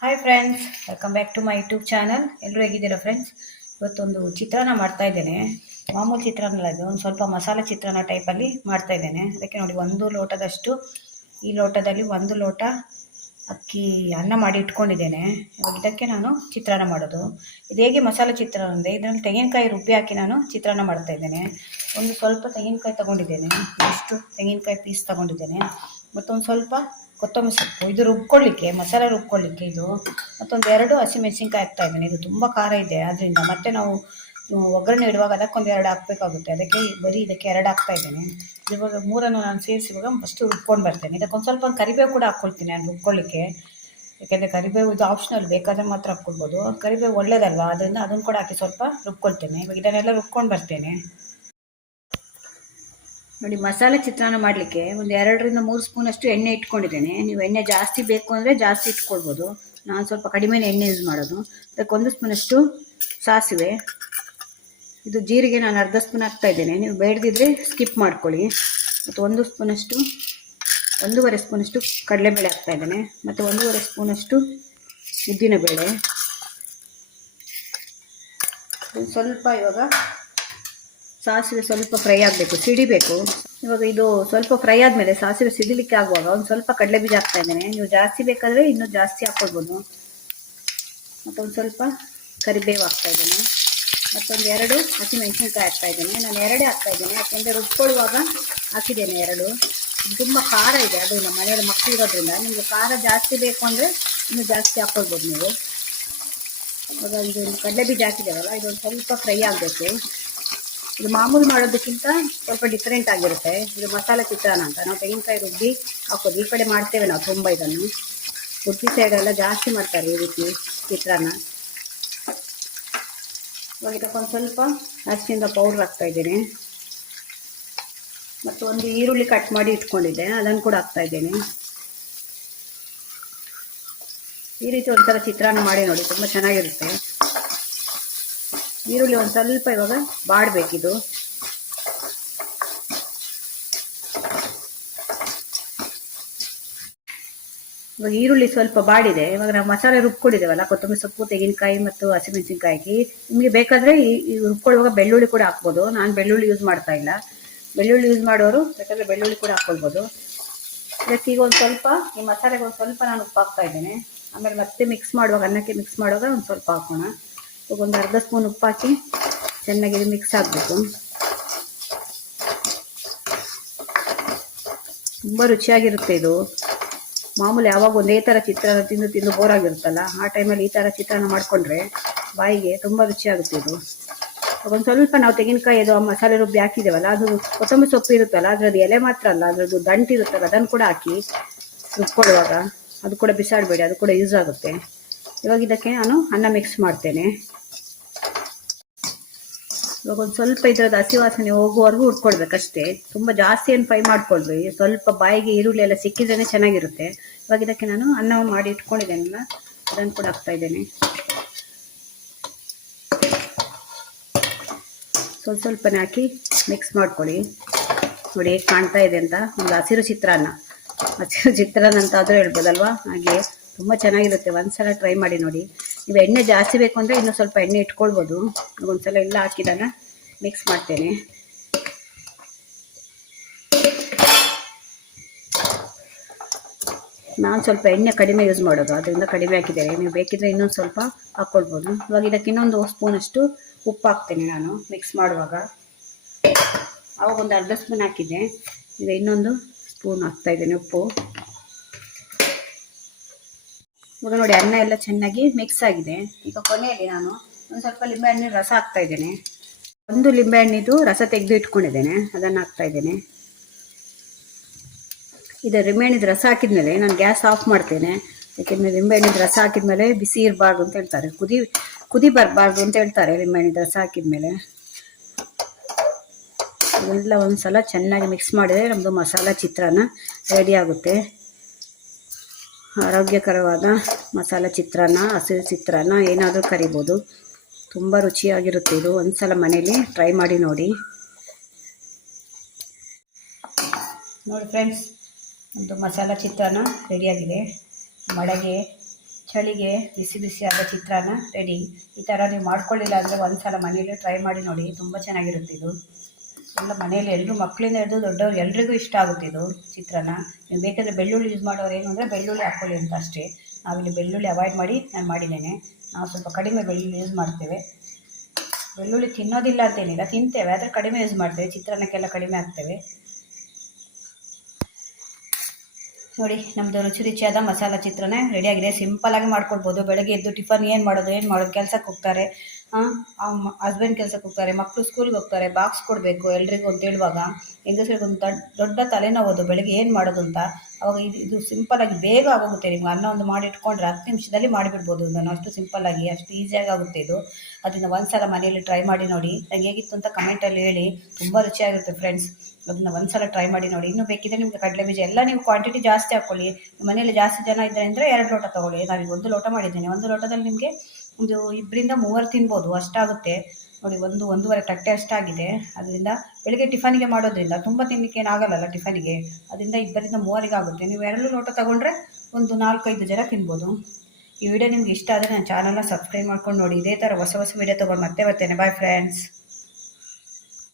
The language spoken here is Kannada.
Hi friends, welcome back to my YouTube channel. ಎಲ್ಲರೂ ಹೇಗಿದ್ದೀರಾ ಫ್ರೆಂಡ್ಸ್? ಇವತ್ತೊಂದು ಚಿತ್ರಾನ್ನ ಮಾಡ್ತಾ ಇದ್ದೇನೆ. ಮಾಮೂಲು ಚಿತ್ರಾನ್ನ ಅಲ್ಲ, ಇದು ಒಂದು ಸ್ವಲ್ಪ ಮಸಾಲೆ ಚಿತ್ರಾನ್ನ ಟೈಪಲ್ಲಿ ಮಾಡ್ತಾ ಇದ್ದೇನೆ. ಅದಕ್ಕೆ ನೋಡಿ, ಒಂದು ಲೋಟದಷ್ಟು, ಈ ಲೋಟದಲ್ಲಿ ಒಂದು ಲೋಟ ಅಕ್ಕಿ ಅನ್ನ ಮಾಡಿ ಇಟ್ಕೊಂಡಿದ್ದೇನೆ. ಇವಾಗ ಇದಕ್ಕೆ ನಾನು ಚಿತ್ರಾನ್ನ ಮಾಡೋದು. ಇದು ಹೇಗೆ ಮಸಾಲೆ ಚಿತ್ರಾನ್ನ ಅಂದರೆ, ಇದರಲ್ಲಿ ತೆಂಗಿನಕಾಯಿ ರುಬ್ಬಿ ಹಾಕಿ ನಾನು ಚಿತ್ರಾನ್ನ ಮಾಡ್ತಾ ಇದ್ದೇನೆ. ಒಂದು ಸ್ವಲ್ಪ ತೆಂಗಿನಕಾಯಿ ತೊಗೊಂಡಿದ್ದೇನೆ, ಇಷ್ಟು ತೆಂಗಿನಕಾಯಿ ಪೀಸ್ ತೊಗೊಂಡಿದ್ದೇನೆ. ಮತ್ತೊಂದು ಸ್ವಲ್ಪ ಕೊತ್ತಂಬರಿ ಸೊಪ್ಪು, ಇದು ರುಬ್ಕೊಳ್ಳಿಕ್ಕೆ, ಮಸಾಲೆ ರುಬ್ಕೊಳ್ಳಿಕ್ಕೆ ಇದು. ಮತ್ತೊಂದು 2 ಹಸಿಮೆಣಸಿನ್ಕಾಯಿ ಹಾಕ್ತಾ ಇದ್ದೇನೆ. ಇದು ತುಂಬ ಖಾರ ಇದೆ, ಆದ್ದರಿಂದ ಮತ್ತೆ ನಾವು ಒಗ್ಗರಣೆ ಇಡುವಾಗ ಅದಕ್ಕೊಂದು 2 ಹಾಕಬೇಕಾಗುತ್ತೆ. ಅದಕ್ಕೆ ಬರೀ ಇದಕ್ಕೆ 2 ಹಾಕ್ತಾ ಇದ್ದೇನೆ. ಇವಾಗ ಮೂರನ್ನು ನಾನು ಸೇರಿಸಿ ಇವಾಗ ಫಸ್ಟು ರುಬ್ಕೊಂಡು ಬರ್ತೇನೆ. ಇದಕ್ಕೊಂದು ಸ್ವಲ್ಪ ಕರಿಬೇವು ಕೂಡ ಹಾಕ್ಕೊಳ್ತೀನಿ ನಾನು ರುಬ್ಕೊಳ್ಳಿಕ್ಕೆ. ಯಾಕೆಂದರೆ ಕರಿಬೇವು ಇದು ಆಪ್ಷನಲ್, ಬೇಕಾದರೆ ಮಾತ್ರ ಹಾಕ್ಕೊಳ್ಬೋದು. ಕರಿಬೇವು ಒಳ್ಳೇದಲ್ವ, ಅದರಿಂದ ಅದನ್ನು ಕೂಡ ಹಾಕಿ ಸ್ವಲ್ಪ ರುಬ್ಕೊಳ್ತೇನೆ. ಇವಾಗ ಇದನ್ನೆಲ್ಲ ರುಬ್ಕೊಂಡು ಬರ್ತೇನೆ. ನೋಡಿ, ಮಸಾಲೆ ಚಿತ್ರಾನ್ನ ಮಾಡಲಿಕ್ಕೆ ಒಂದು 2ರಿಂದ 3 ಸ್ಪೂನಷ್ಟು ಎಣ್ಣೆ ಇಟ್ಕೊಂಡಿದ್ದೇನೆ. ನೀವು ಎಣ್ಣೆ ಜಾಸ್ತಿ ಬೇಕು ಅಂದರೆ ಜಾಸ್ತಿ ಇಟ್ಕೊಳ್ಬೋದು. ನಾನು ಸ್ವಲ್ಪ ಕಡಿಮೆ ಎಣ್ಣೆ ಯೂಸ್ ಮಾಡೋದು. ಅದಕ್ಕೆ 1 ಸ್ಪೂನಷ್ಟು ಸಾಸಿವೆ, ಇದು ಜೀರಿಗೆ ನಾನು ಅರ್ಧ ಸ್ಪೂನ್ ಹಾಕ್ತಾ ಇದ್ದೇನೆ. ನೀವು ಬೇಡದಿದ್ರೆ ಸ್ಕಿಪ್ ಮಾಡ್ಕೊಳ್ಳಿ. ಮತ್ತು 1 ಸ್ಪೂನಷ್ಟು, 1.5 ಸ್ಪೂನಷ್ಟು ಕಡಲೆಬೇಳೆ ಹಾಕ್ತಾ ಇದ್ದೇನೆ. ಮತ್ತು 1.5 ಸ್ಪೂನಷ್ಟು ಉದ್ದಿನಬೇಳೆ. ಸ್ವಲ್ಪ ಇವಾಗ ಸಾಸಿವೆ ಸ್ವಲ್ಪ ಫ್ರೈ ಆಗಬೇಕು, ಸಿಡಿಬೇಕು. ಇವಾಗ ಇದು ಸ್ವಲ್ಪ ಫ್ರೈ ಆದಮೇಲೆ ಸಾಸಿವೆ ಸಿಡಿಲಿಕ್ಕೆ ಆಗುವಾಗ ಒಂದು ಸ್ವಲ್ಪ ಕಡಲೆ ಬೀಜ ಹಾಕ್ತಾ ಇದ್ದೇನೆ. ನೀವು ಜಾಸ್ತಿ ಬೇಕಾದರೆ ಇನ್ನೂ ಜಾಸ್ತಿ ಹಾಕ್ಕೊಳ್ಬೋದು. ಮತ್ತೊಂದು ಸ್ವಲ್ಪ ಕರಿಬೇವು ಹಾಕ್ತಾ ಇದ್ದೇನೆ. ಮತ್ತೊಂದು 2 ಹಸಿಮೆಣಸಿನ್ಕಾಯಿ ಹಾಕ್ತಾ ಇದ್ದೇನೆ. ನಾನು 2 ಹಾಕ್ತಾ ಇದ್ದೇನೆ, ಯಾಕೆಂದರೆ ರುಬ್ಕೊಳ್ಳುವಾಗ ಹಾಕಿದ್ದೇನೆ 2. ಇದು ತುಂಬ ಖಾರ ಇದೆ, ಅದು ನಮ್ಮ ಮನೆಯಲ್ಲಿ ಮಕ್ಕಳು ಇರೋದ್ರಿಂದ. ನಿಮಗೆ ಖಾರ ಜಾಸ್ತಿ ಬೇಕು ಅಂದರೆ ಇನ್ನೂ ಜಾಸ್ತಿ ಹಾಕ್ಕೊಳ್ಬೋದು ನೀವು. ಇವಾಗ ಇದು ಕಡಲೆ ಬೀಜ ಹಾಕಿದ್ದೇವಲ್ಲ, ಇದೊಂದು ಸ್ವಲ್ಪ ಫ್ರೈ ಆಗಬೇಕು. ಇದು ಮಾಮೂಲು ಮಾಡೋದಕ್ಕಿಂತ ಸ್ವಲ್ಪ ಡಿಫ್ರೆಂಟ್ ಆಗಿರುತ್ತೆ. ಇದು ಮಸಾಲೆ ಚಿತ್ರಾನ್ನ ಅಂತ ನಾವು ತೆಂಗಿನಕಾಯಿ ರುಬ್ಬಿ ಹಾಕೋದು. ಈ ಕಡೆ ಮಾಡ್ತೇವೆ ನಾವು ತುಂಬ ಇದನ್ನು. ಉಡುಪಿ ಸೈಡೆಲ್ಲ ಜಾಸ್ತಿ ಮಾಡ್ತಾರೆ ಈ ರೀತಿ ಚಿತ್ರಾನ್ನ. ಇವಾಗ ಇದಕ್ಕೊಂದು ಸ್ವಲ್ಪ ಅರಿಶಿಣದ ಪೌಡ್ರ್ ಹಾಕ್ತಾ ಇದ್ದೇನೆ. ಮತ್ತು ಒಂದು ಈರುಳ್ಳಿ ಕಟ್ ಮಾಡಿ ಇಟ್ಕೊಂಡಿದ್ದೆ, ಅದನ್ನು ಕೂಡ ಹಾಕ್ತಾ ಇದ್ದೇನೆ. ಈ ರೀತಿ ಒಂಥರ ಚಿತ್ರಾನ್ನ ಮಾಡಿ ನೋಡಿ, ತುಂಬ ಚೆನ್ನಾಗಿರುತ್ತೆ. ಈರುಳ್ಳಿ ಒಂದು ಸ್ವಲ್ಪ ಇವಾಗ ಬಾಡಬೇಕಿದು. ಇವಾಗ ಈರುಳ್ಳಿ ಸ್ವಲ್ಪ ಬಾಡಿದೆ. ಇವಾಗ ನಾವು ಮಸಾಲೆ ರುಬ್ಕೊಂಡಿದ್ದೇವಲ್ಲ, ಕೊತ್ತಂಬರಿ ಸೊಪ್ಪು, ತೆಂಗಿನಕಾಯಿ ಮತ್ತು ಹಸಿಮೆಣಸಿನ್ಕಾಯಿ. ನಿಮಗೆ ಬೇಕಾದರೆ ಈ ರುಬ್ಕೊಳ್ಳುವಾಗ ಬೆಳ್ಳುಳ್ಳಿ ಕೂಡ ಹಾಕ್ಬೋದು. ನಾನು ಬೆಳ್ಳುಳ್ಳಿ ಯೂಸ್ ಮಾಡ್ತಾ ಇಲ್ಲ. ಬೆಳ್ಳುಳ್ಳಿ ಯೂಸ್ ಮಾಡೋರು ಬೇಕಾದರೆ ಬೆಳ್ಳುಳ್ಳಿ ಕೂಡ ಹಾಕ್ಕೊಳ್ಬೋದು. ಇದಕ್ಕೆ ಈಗ ಒಂದು ಸ್ವಲ್ಪ, ಈ ಮಸಾಲೆಗೆ ಒಂದು ಸ್ವಲ್ಪ ನಾನು ಉಪ್ಪು ಹಾಕ್ತಾ ಇದ್ದೇನೆ. ಆಮೇಲೆ ಮತ್ತೆ ಮಿಕ್ಸ್ ಮಾಡುವಾಗ, ಅನ್ನಕ್ಕೆ ಮಿಕ್ಸ್ ಮಾಡುವಾಗ ಒಂದು ಸ್ವಲ್ಪ ಹಾಕೋಣ. ಇವಾಗ ಒಂದು ಅರ್ಧ ಸ್ಪೂನ್ ಉಪ್ಪು ಹಾಕಿ ಚೆನ್ನಾಗಿ ಮಿಕ್ಸ್ ಆಗಬೇಕು. ತುಂಬ ರುಚಿಯಾಗಿರುತ್ತೆ ಇದು. ಮಾಮೂಲಿ ಯಾವಾಗ ಒಂದೇ ಥರ ಚಿತ್ರಾನ್ನ ತಿಂದು ತಿಂದು ಬೋರ್ ಆಗಿರುತ್ತಲ್ಲ, ಆ ಟೈಮಲ್ಲಿ ಈ ಥರ ಚಿತ್ರಾನ್ನ ಮಾಡಿಕೊಂಡ್ರೆ ಬಾಯಿಗೆ ತುಂಬ ರುಚಿಯಾಗುತ್ತೆ ಇದು. ಒಂದು ಸ್ವಲ್ಪ ನಾವು ತೆಂಗಿನಕಾಯಿ ಅದು ಮಸಾಲೆ ರುಬ್ಬಿ ಹಾಕಿದ್ದೇವಲ್ಲ, ಅದು ಕೊತ್ತಂಬರಿ ಸೊಪ್ಪು ಇರುತ್ತಲ್ಲ, ಅದರದ್ದು ಎಲೆ ಮಾತ್ರ ಅಲ್ಲ, ಅದರದ್ದು ದಂಟು ಇರುತ್ತಲ್ಲ, ಅದನ್ನು ಕೂಡ ಹಾಕಿ ರುಬ್ಕೊಳ್ಳುವಾಗ ಅದು ಕೂಡ ಬಿಸಾಡಬೇಡಿ, ಅದು ಕೂಡ ಯೂಸ್ ಆಗುತ್ತೆ. ಇವಾಗ ಇದಕ್ಕೆ ನಾನು ಅನ್ನ ಮಿಕ್ಸ್ ಮಾಡ್ತೇನೆ. ಇವಾಗ ಒಂದು ಸ್ವಲ್ಪ ಇದರದ್ದು ಹಸಿ ವಾಸನೆ ಹೋಗುವವರೆಗೂ ಹುಡ್ಕೊಳ್ಬೇಕಷ್ಟೇ. ತುಂಬ ಜಾಸ್ತಿ ಏನು ಫ್ರೈ ಮಾಡ್ಕೊಳ್ಬೇಡಿ. ಸ್ವಲ್ಪ ಬಾಯಿಗೆ ಈರುಳ್ಳಿ ಎಲ್ಲ ಸಿಕ್ಕಿದ್ರೇ ಚೆನ್ನಾಗಿರುತ್ತೆ. ಇವಾಗ ಇದಕ್ಕೆ ನಾನು ಅನ್ನ ಮಾಡಿ ಇಟ್ಕೊಂಡಿದ್ದೇನೆ, ಅದನ್ನು ಕೂಡ ಹಾಕ್ತಾ ಇದ್ದೇನೆ. ಸ್ವಲ್ಪನೇ ಹಾಕಿ ಮಿಕ್ಸ್ ಮಾಡ್ಕೊಳ್ಳಿ. ನೋಡಿ ಹೇಗೆ ಕಾಣ್ತಾ ಇದೆ ಅಂತ. ಒಂದು ಹಸಿರು ಚಿತ್ರಾನ್ನ ಅಂತ ಆದರೂ ಹೇಳ್ಬೋದಲ್ವಾ. ಹಾಗೆ ತುಂಬ ಚೆನ್ನಾಗಿರುತ್ತೆ. ಒಂದ್ಸಲ ಟ್ರೈ ಮಾಡಿ ನೋಡಿ. ನೀವು ಎಣ್ಣೆ ಜಾಸ್ತಿ ಬೇಕು ಅಂದರೆ ಇನ್ನೂ ಸ್ವಲ್ಪ ಎಣ್ಣೆ ಇಟ್ಕೊಳ್ಬೋದು. ಒಂದ್ಸಲ ಎಲ್ಲ ಹಾಕಿದಾಗ ಮಿಕ್ಸ್ ಮಾಡ್ತೇನೆ. ನಾನು ಸ್ವಲ್ಪ ಎಣ್ಣೆ ಕಡಿಮೆ ಯೂಸ್ ಮಾಡೋದು, ಅದರಿಂದ ಕಡಿಮೆ ಹಾಕಿದ್ದೇನೆ. ನೀವು ಬೇಕಿದ್ರೆ ಇನ್ನೊಂದು ಸ್ವಲ್ಪ ಹಾಕ್ಕೊಳ್ಬೋದು. ಇವಾಗ ಇದಕ್ಕೆ ಇನ್ನೊಂದು ಸ್ಪೂನಷ್ಟು ಉಪ್ಪು ಹಾಕ್ತೇನೆ ನಾನು ಮಿಕ್ಸ್ ಮಾಡುವಾಗ. ಆವಾಗ ಒಂದು ಅರ್ಧ ಸ್ಪೂನ್ ಹಾಕಿದ್ದೆ, ಈಗ ಇನ್ನೊಂದು ಸ್ಪೂನ್ ಹಾಕ್ತಾ ಇದ್ದೇನೆ ಉಪ್ಪು. ಇವಾಗ ನೋಡಿ, ಅನ್ನ ಎಲ್ಲ ಚೆನ್ನಾಗಿ ಮಿಕ್ಸ್ ಆಗಿದೆ. ಈಗ ಕೊನೆಯಲ್ಲಿ ನಾನು ಒಂದು ಸ್ವಲ್ಪ ಲಿಂಬೆಹಣ್ಣಿನ ರಸ ಹಾಕ್ತಾ ಇದ್ದೇನೆ. ಒಂದು ಲಿಂಬೆಹಣ್ಣಿದು ರಸ ತೆಗೆದು ಇಟ್ಕೊಂಡಿದ್ದೇನೆ, ಅದನ್ನು ಹಾಕ್ತಾ ಇದ್ದೇನೆ. ಇದು ಲಿಂಬೆಹಣ್ಣಿದ ರಸ ಹಾಕಿದ್ಮೇಲೆ ನಾನು ಗ್ಯಾಸ್ ಆಫ್ ಮಾಡ್ತೇನೆ. ಯಾಕೆಂದರೆ ಲಿಂಬೆಹಣ್ಣಿದ ರಸ ಹಾಕಿದ್ಮೇಲೆ ಬಿಸಿ ಇರಬಾರ್ದು ಅಂತ ಹೇಳ್ತಾರೆ, ಕುದಿ ಬರಬಾರ್ದು ಅಂತ ಹೇಳ್ತಾರೆ ಲಿಂಬೆಹಣ್ಣಿದ ರಸ ಹಾಕಿದ್ಮೇಲೆ. ಇವೆಲ್ಲ ಒಂದು ಸಲ ಚೆನ್ನಾಗಿ ಮಿಕ್ಸ್ ಮಾಡಿದರೆ ನಮ್ಮದು ಮಸಾಲ ಚಿತ್ರಾನ್ನ ರೆಡಿ ಆಗುತ್ತೆ. ಆರೋಗ್ಯಕರವಾದ ಮಸಾಲ ಚಿತ್ರಾನ್ನ, ಹಸಿರು ಚಿತ್ರಾನ್ನ ಏನಾದರೂ ಕರಿಬೋದು. ತುಂಬ ರುಚಿಯಾಗಿರುತ್ತೆ ಇದು. ಒಂದು ಸಲ ಮನೇಲಿ ಟ್ರೈ ಮಾಡಿ ನೋಡಿ. ನೋಡಿ ಫ್ರೆಂಡ್ಸ್, ಒಂದು ಮಸಾಲ ಚಿತ್ರಾನ್ನ ರೆಡಿಯಾಗಿದೆ. ಮಳೆಗೆ ಚಳಿಗೆ ಬಿಸಿ ಬಿಸಿಯಾದ ಚಿತ್ರಾನ್ನ ರೆಡಿ. ಈ ಥರ ನೀವು ಮಾಡ್ಕೊಳ್ಳಿಲ್ಲ ಅಂದರೆ ಒಂದು ಸಲ ಮನೆಯಲ್ಲಿ ಟ್ರೈ ಮಾಡಿ ನೋಡಿ, ತುಂಬ ಚೆನ್ನಾಗಿರುತ್ತೆ ಇದು. ಎಲ್ಲ ಮನೆಯಲ್ಲಿ ಎಲ್ಲರೂ ಮಕ್ಕಳಿಂದ ಹಿಡಿದು ದೊಡ್ಡವ್ರು ಎಲ್ರಿಗೂ ಇಷ್ಟ ಆಗುತ್ತೆ ಇದು ಚಿತ್ರಾನ್ನ. ನೀವು ಬೇಕಾದರೆ ಬೆಳ್ಳುಳ್ಳಿ ಯೂಸ್ ಮಾಡೋರು ಏನು ಅಂದರೆ ಬೆಳ್ಳುಳ್ಳಿ ಹಾಕ್ಕೊಳ್ಳಿ ಅಂತ ಅಷ್ಟೇ. ನಾವಿಲ್ಲಿ ಬೆಳ್ಳುಳ್ಳಿ ಅವಾಯ್ಡ್ ಮಾಡಿ ನಾನು ಮಾಡಿದ್ದೇನೆ. ನಾವು ಸ್ವಲ್ಪ ಕಡಿಮೆ ಬೆಳ್ಳುಳ್ಳಿ ಯೂಸ್ ಮಾಡ್ತೇವೆ. ಬೆಳ್ಳುಳ್ಳಿ ತಿನ್ನೋದಿಲ್ಲ ಅಂತೇನಿಲ್ಲ, ತಿಂತೇವೆ, ಆದರೆ ಕಡಿಮೆ ಯೂಸ್ ಮಾಡ್ತೇವೆ. ಚಿತ್ರಾನ್ನಕ್ಕೆಲ್ಲ ಕಡಿಮೆ ಹಾಕ್ತೇವೆ. ನೋಡಿ, ನಮ್ಮದು ರುಚಿ ರುಚಿಯಾದ ಮಸಾಲ ಚಿತ್ರಾನ್ನ ರೆಡಿಯಾಗಿದೆ. ಸಿಂಪಲ್ಲಾಗಿ ಮಾಡ್ಕೊಳ್ಬೋದು. ಬೆಳಗ್ಗೆ ಎದ್ದು ಟಿಫನ್ ಏನು ಮಾಡೋದು ಕೆಲಸಕ್ಕೆ ಹೋಗ್ತಾರೆ, ಹಸ್ಬೆಂಡ್ ಕೆಲಸಕ್ಕೆ ಹೋಗ್ತಾರೆ, ಮಕ್ಕಳು ಸ್ಕೂಲ್ಗೆ ಹೋಗ್ತಾರೆ, ಬಾಕ್ಸ್ ಕೊಡಬೇಕು ಎಲ್ರಿಗೂ ಅಂತ ಹೇಳುವಾಗ ಹೆಂಗಸರಿಗೆ ಒಂದು ದೊಡ್ಡ ತಲೆನೋವು ಬೆಳಗ್ಗೆ ಏನು ಮಾಡೋದು ಅಂತ. ಅವಾಗ ಇದು ಸಿಂಪಲ್ಲಾಗಿ ಬೇಗ ಆಗೋಗುತ್ತೆ. ನಿಮ್ಗೆ ಅನ್ನ ಒಂದು ಮಾಡಿ ಇಟ್ಕೊಂಡ್ರೆ 10 ನಿಮಿಷದಲ್ಲಿ ಮಾಡಿಬಿಡ್ಬೋದು. ನಾನು ಅಷ್ಟು ಸಿಂಪಲ್ಲಾಗಿ ಅಷ್ಟು ಈಸಿಯಾಗಿ ಆಗುತ್ತೆ ಇದು. ಅದನ್ನು ಒಂದು ಸಲ ಮನೆಯಲ್ಲಿ ಟ್ರೈ ಮಾಡಿ ನೋಡಿ. ನಂಗೆ ಹೇಗಿತ್ತು ಅಂತ ಕಮೆಂಟಲ್ಲಿ ಹೇಳಿ. ತುಂಬ ರುಚಿಯಾಗಿರುತ್ತೆ ಫ್ರೆಂಡ್ಸ್. ಅದನ್ನು ಒಂದು ಸಲ ಟ್ರೈ ಮಾಡಿ ನೋಡಿ. ಇನ್ನೂ ಬೇಕಿದ್ರೆ ನಿಮಗೆ ಕಡಲೆ ಬೀಜ ಎಲ್ಲ ನೀವು ಕ್ವಾಂಟಿಟಿ ಜಾಸ್ತಿ ಹಾಕ್ಕೊಳ್ಳಿ. ನಿಮ್ಮ ಮನೆಯಲ್ಲಿ ಜಾಸ್ತಿ ಜನ ಇದ್ದಾರೆ ಅಂದರೆ 2 ಲೋಟ ತೊಗೊಳ್ಳಿ. ನಾವೀಗ 1 ಲೋಟ ಮಾಡಿದ್ದೀನಿ. 1 ಲೋಟದಲ್ಲಿ ನಿಮಗೆ ಒಂದು 2ರಿಂದ 3 ತಿನ್ಬೋದು, ಅಷ್ಟಾಗುತ್ತೆ. ನೋಡಿ, 1-1.5 ತಟ್ಟೆ ಅಷ್ಟಾಗಿದೆ. ಅದರಿಂದ ಬೆಳಗ್ಗೆ ಟಿಫನಿಗೆ ಮಾಡೋದ್ರಿಂದ ತುಂಬ ತಿನ್ನಲಿಕ್ಕೆ ಏನಾಗಲ್ಲ ಟಿಫನಿಗೆ. ಅದರಿಂದ 2ರಿಂದ 3 ಆಗುತ್ತೆ. ನೀವು 2 ಲೋಟ ತೊಗೊಂಡ್ರೆ ಒಂದು 4-5 ಜನ ತಿನ್ಬೋದು. ಈ ವಿಡಿಯೋ ನಿಮ್ಗೆ ಇಷ್ಟ ಆದರೆ ನನ್ನ ಚಾನಲ್ನ ಸಬ್ಸ್ಕ್ರೈಬ್ ಮಾಡ್ಕೊಂಡು ನೋಡಿ. ಇದೇ ಥರ ಹೊಸ ವಿಡಿಯೋ ತೊಗೊಂಡು ಮತ್ತೆ ಬರ್ತೇನೆ. Bye friends.